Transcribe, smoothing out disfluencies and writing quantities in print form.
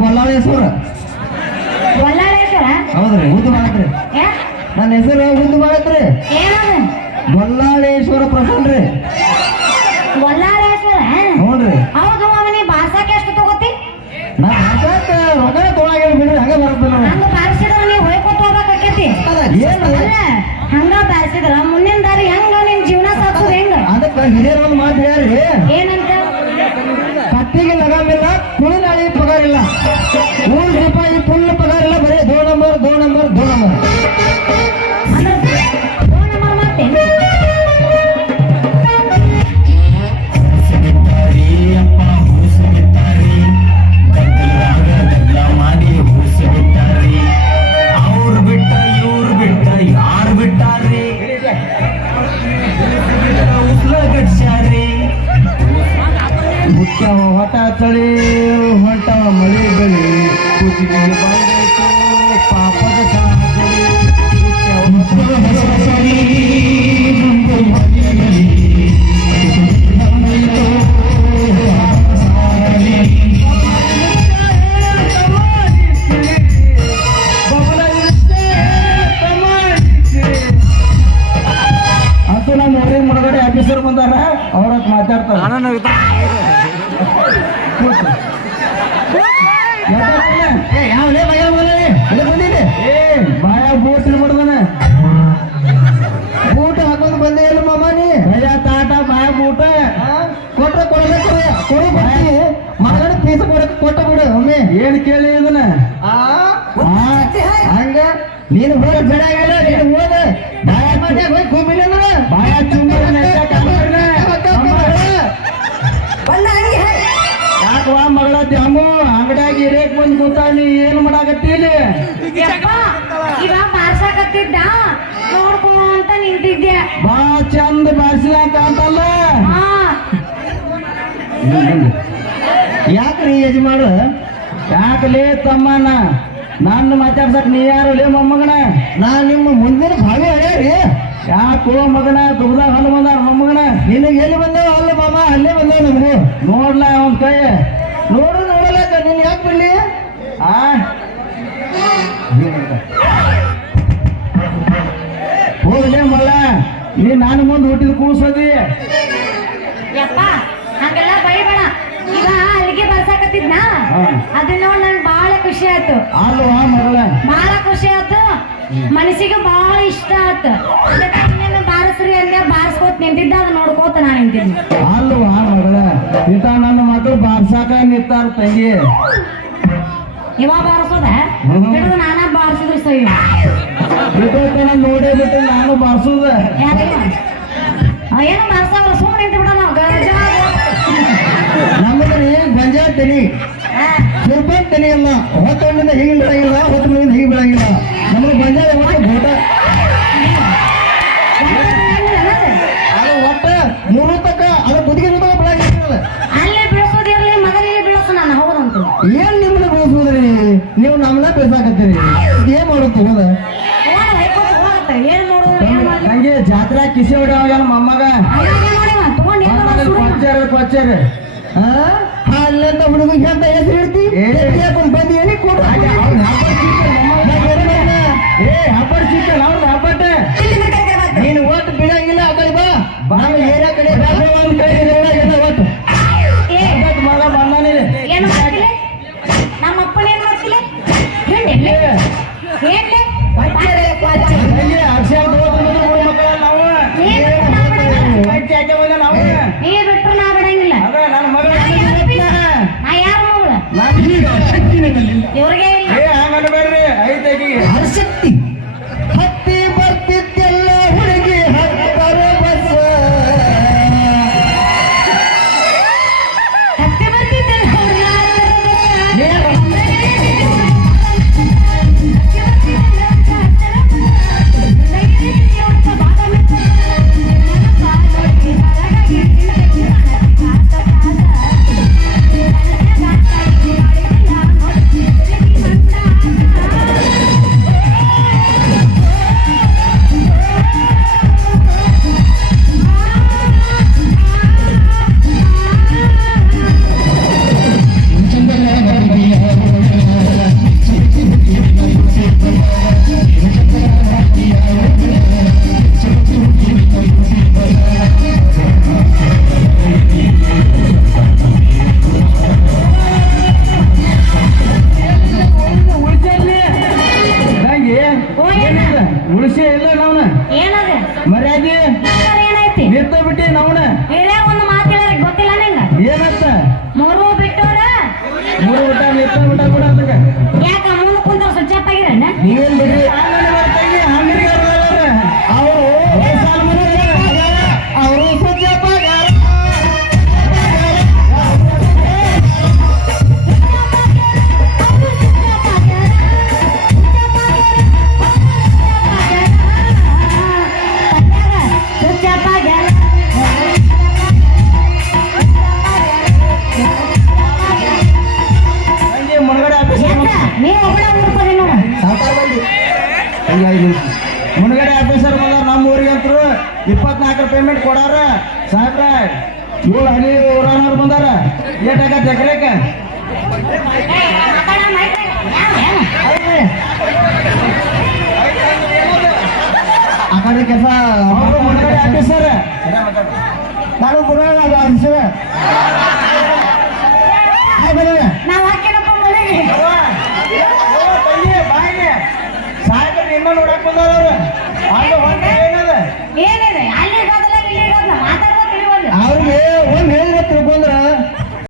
ಗೊಲ್ಲಾಳೇಶ್ವರ. ಗೊಲ್ಲಾಳೇಶ್ವರ ಹೌದ್ರಿ, ಉದ್ದು ಮಾಡತ್ರಿ. ನನ್ನ ಹೆಸರು ಉದ್ದು ಮಾಡತ್ರಿ. ಏನದು? ಗೊಲ್ಲಾಳೇಶ್ವರ ಪ್ರಸನ್ನ ರೀ. ಗೊಲ್ಲಾಳೇಶ್ವರ? ನೋಡ್ರಿ. ಹೌದು, ಅವನಿ ಬಾರ್ಸಾಕ ಎಷ್ಟು ತಗೋತಿ? ನಾ ಬಾರ್ಸಾಕ ರೊಕ್ಕ ತೊಗೊಳಂಗಿಲ್ಲ ಬಿಡ್ರಿ, ಹಂಗ ಬರುತ್ತೆ ಹಂಗ ಬಾರಿಸಿದ್ರ ನೀವು ಹೊಯ್ಕೊತ ಹೋಗ್ಬೇಕಾಕೇತಿ. ಹಂಗ ಬಾರಿಸಿದ್ರ ಮುಂದಿನ ದಾರಿ ಹೆಂಗ ನಿನ್ ಜೀವನ ಸಾಕೋದು ಹೆಂಗ? ಅದಕ್ಕ ಹಿರಿಯರು ಒಂದು ಮಾತು ಹೇಳ್ರಿ. ಏನಂತ? ಕತ್ತಿಗೆ ಲಗಾಮಿಲ್ಲ, ಕುಳಿನಾಳಿ ಪಗಾರ ಇಲ್ಲ. 3 ರೂಪಾಯಿ ಫುಲ್ ಪಗಾರ ಇಲ್ಲ, ಬರೀ 2 ನಂಬರ್ 2 ನಂಬರ್ 2 ನಂಬರ್. ಹೊಟ ಚಳಿ ಹೊಂಟವ ಮಳೆ ಬೆಳಿ ಕುದಿಗೆ ಬಂದೈತು ಪಾಪದ ಅದು ನಮ್ಮ ಊರಿನ ಮುಳುಗಡೆ ಆಫೀಸರ್ ಬಂದಾರ, ಅವ್ರ ಮಾತಾಡ್ತಾರ. ಯಾವಲೇ ಬಾಯ ಬಂದಿದೆ ಬಾಯ ಬೂಟ್ ಮಾಡ್ದಾನ. ಬೂಟ್ ಹಾಕೊಂಡ್ ಬಂದೆ ಇಲ್ಲ ಮಾಮ ನೀ ಭಯ ತಾಟ ಬಾಯ ಬೂಟ ಕೊಟ್ರೆ ಕೊಡ್ಬೇಕು, ಕೊಡು ಬಾಯಿ ಮಗನ ಪೀಸ ಕೊಡಕ್ಕೆ ಕೊಟ್ಟ ಬಿಡು. ಒಮ್ಮೆ ಏನ್ ಕೇಳಿ ಇದನ್ನ ಹಂಗ ನೀನು ಹೋದ ಜಡ ಆಗಲ್ಲ, ನೀನು ಹೋದ ಬಾಯ ಮನೆ ಹೋಗಿ ಕುಂಬಿಲ್ಲ ಬಾಯ ತುಂಬ ಯಾಕವಾ ಮಗಳ ದ್ಯಾಮು ಅಂಗಡಿಯಾಗ ಹಿರೇಕ್ ಬಂದ್ ಕೂತಾಳಿ, ಏನು ಮಾಡಾಕತ್ತೀಲಿ? ಇವ ಬಾರ್ಸಾಕತ್ತಿದ್ದ ನೋಡ್ಕೊಂಡು ಅಂತ ನಿಂತಿದ್ದೆ. ಬಾ ಚಂದ ಬಾರ್ಸಿದಾಕ ಅಂತಲ್ಲ. ಯಾಕ್ರಿ ಯಜಮಾನ? ಯಾಕಲೇ ತಮ್ಮನ ನಾನು ಮಾತಾಡ್ಸಕ್ ನೀ ಯಾರು ಲೇ ಮೊಮ್ಮಗನ? ನಾ ನಿಮ್ಮ ಮುಂದಿನ ಭಾವಿ ಹಳ್ಯಾರಿ. ಯಾಕೋ ಮಗನ ದುಗ್ದಾಗ ಹಲ್ಲು ಬಂದಾರ ಮೊಮ್ಮಗನ. ನಿನಗೆ ಎಲ್ಲಿ ಬಂದಾವ ಹಲ್ಲು ಮಾಮ? ಅಲ್ಲೇ ಬಂದಾವ ನಮಗೂ. ನೋಡ್ಲಾ ಅವನ್ ಕೈ ನೋಡಲಕ್ಕ ನೀನ್ ಯಾಕೆ ಬಿಡ್ಲಿ? ಹೋಗ್ಲೇ ಮಲ್ಲ, ನೀ ನಾನು ಮುಂದೆ ಹುಟ್ಟಿದ ಕೂಸದಿ. ಯಪ್ಪ ಹಂಗೆಲ್ಲ ಬೈಬೇಡ. ಈಗ ಅಲ್ಲಿಗೆ ಬರ್ಸಾಕತ್ತಿದ್ನ ಅದನ್ನ ನೋಡಿ ನನ್ಗೆ ಬಹಳ ಖುಷಿ ಆಯ್ತು. ಅಲ್ವಾ ಮಗಳ? ಬಹಳ ಖುಷಿ ಆಯ್ತು, ಮನಸ್ಸಿಗೆ ಬಹಳ ಇಷ್ಟ ಆಯ್ತು. ಬಾರಸ್ರಿ ಅಂದೆ ಬಾರಿಸ್ಕೋತ ನಿಂತಿದ್ದ, ಅದ್ ನೋಡ್ಕೋತ ನಾ ನಿಂತಿದ್ನಿ. ಅಲ್ವಾ ಮಗಳ? ಇಂತ ನನ್ನ ಮಕ್ಕಳು ಬಾರ್ಸಾಕ ನಿಂತಾರ ತಂಗಿ. ಇವ ಬಾರಿಸೋದ ಹಿಡಿದು ನಾನ ಬಾರಿಸಿದ್ರು ಸೈ ಬಿಟ್ಟೋತನ ನೋಡೇ ಬಿಟ್ಟು ನಾನು ಬಾರ್ಸೋದ. ಏನು ಬಾರ್ಸಾವಲ್ಲ, ಸುಮ್ಮನೆ ನಿಂತು ಬಿಡ. ನಾವು ನಮ್ಮದ್ರಿ ಗಂಜಾ ತೆನಿ ಸುರ್ಬನ್ ತೆನಿ ಅಲ್ಲ. ಹೊತ್ತೊಂದಿನ ಹೀಗೆ ಬಿಡಂಗಿಲ್ಲ, ಹೊತ್ತಿನಿಂದ ಹೀಗೆ ಬಿಡಂಗಿಲ್ಲ. ನಮ್ಗೆ ಗಂಜಾ ಊಟ ಅದು ಒಟ್ಟ 3 ತಕ್ಕ ಅದು ಬುದಿಗೆ ಬಿಡಂಗಿಲ್ಲ. ಅಲ್ಲೇ ಬೀಳ್ಸೋದಿರ್ಲಿ, ಮೊದಲಿಗೆ ಬೀಳ್ಸು ನಾನು ಹೌದಂತ. ಏನ್ ನಿಮ್ಮನ್ನ ಬೆಳೆಸೋದ್ರಿ ನೀವು? ನಮ್ಮನ್ನ ಬೆಳೆಸಾಕತ್ತೀರಿ. ಏನ್ ಮಾಡೋದು ಹೋದ? ಏನ್ ಮಾಡೋದು? ನಂಗೆ ಜಾತ್ರಾ ಕಿಸಿ ಹೊಡ್ಯಾವ ಮೊಮ್ಮಗ ಕೊಚ್ಚೇರಿ ಅಲ್ಲಿಂದ ಹುಡುಗಿಗೆ ಅಂತ ಹೆಸರು ಇಡ್ತಿ ಬಂದು ಏನಿ ಕೊಡ ಹಬ್ಬಡ್ ಸಿಕ್ಕ ಅವ್ರದ್ದು ಹಬ್ಬಟ್ಟ ನೀನು ಒಟ್ಟು ಬಿಡಂಗಿಲ್ಲ. ಆ ಕಡೆ ಬಾ, ನಾವು ಏನ ಕಡೆ ಒಂದು ಕಡೆ ಒಟ್ಟು ಮಗ ಬಂದಾನಿದೆ. ನಮ್ಮ ಅಪ್ಪನ ಏನ್ ಮಾಡ್ತಿಲ್ಲ ಅಕ್ಷರ ಮಕ್ಕಳ ನಾವು ನೀ ಬಿಟ್ರು ನಾ ಬಿಡಂಗಿಲ್ಲ. ನನ್ನ ಮಗ ನಾ ಯಾರ ಮಗಳು? ಇವ್ರಿಗೆ ಬೇಡ್ರಿ ಐತೆಗಿ ಹರಶಕ್ತಿ ಹತ್ತಿ ಬರ್ತಿದ್ದೆಲ್ಲ ಹುಡುಗಿ ಹತ್ತರ ಬಸ್ ಹತ್ತಿ ಬರ್ತಿದ್ದೆಲ್ಲ ನಿತ್ತ ಬಿಟ್ಟ ಕೂಡ ಅದಕ್ಕೆ ಯಾಕ ಮುಂದೆ ಕುಂತ ಸ್ವಿಚ್ ಆಫ್ ಆಗಿರಣ್ಣ ನೀವೇನ್ ಬಿಡ್ರಿ ಅವರು ಅವರು ಸ್ವಚ್ಛಪ್ಪ ಸ್ವಿಚ್ ಆಫ್ ಆಗ್ಯಾರ ಮುನಗಡೆ ಆಫೀಸರ್ ನೀವು ಒಬ್ಬಳೆ ಹುಡುಕೋದಿ ನೋಡು ಸಾಕಾರ ಬಂದಿ ಮುನಗಡೆ ಆಫೀಸರ್ ಬಂದಾರ ನಮ್ಮ ಊರಿಗಂತರು 24 ಪೇಮೆಂಟ್ ಕೊಡಾರ ಸಾಹೇಬ್ರ 7 ಹನಿ ಊರನವ್ರು ಬಂದಾರ ಏಟಾಗತ್ತೆ ಎಕರೆಕ ಆ ಕಡೆ ಕೆಲಸ ಮುನಗಡೆ ಆಫೀಸರ್ ನಾನು ಮುನಗಡೆ ಆಫೀಸರ್ ನಾವ್ ಹಾಕಿನಪ್ಪ ಮನೆಗೆ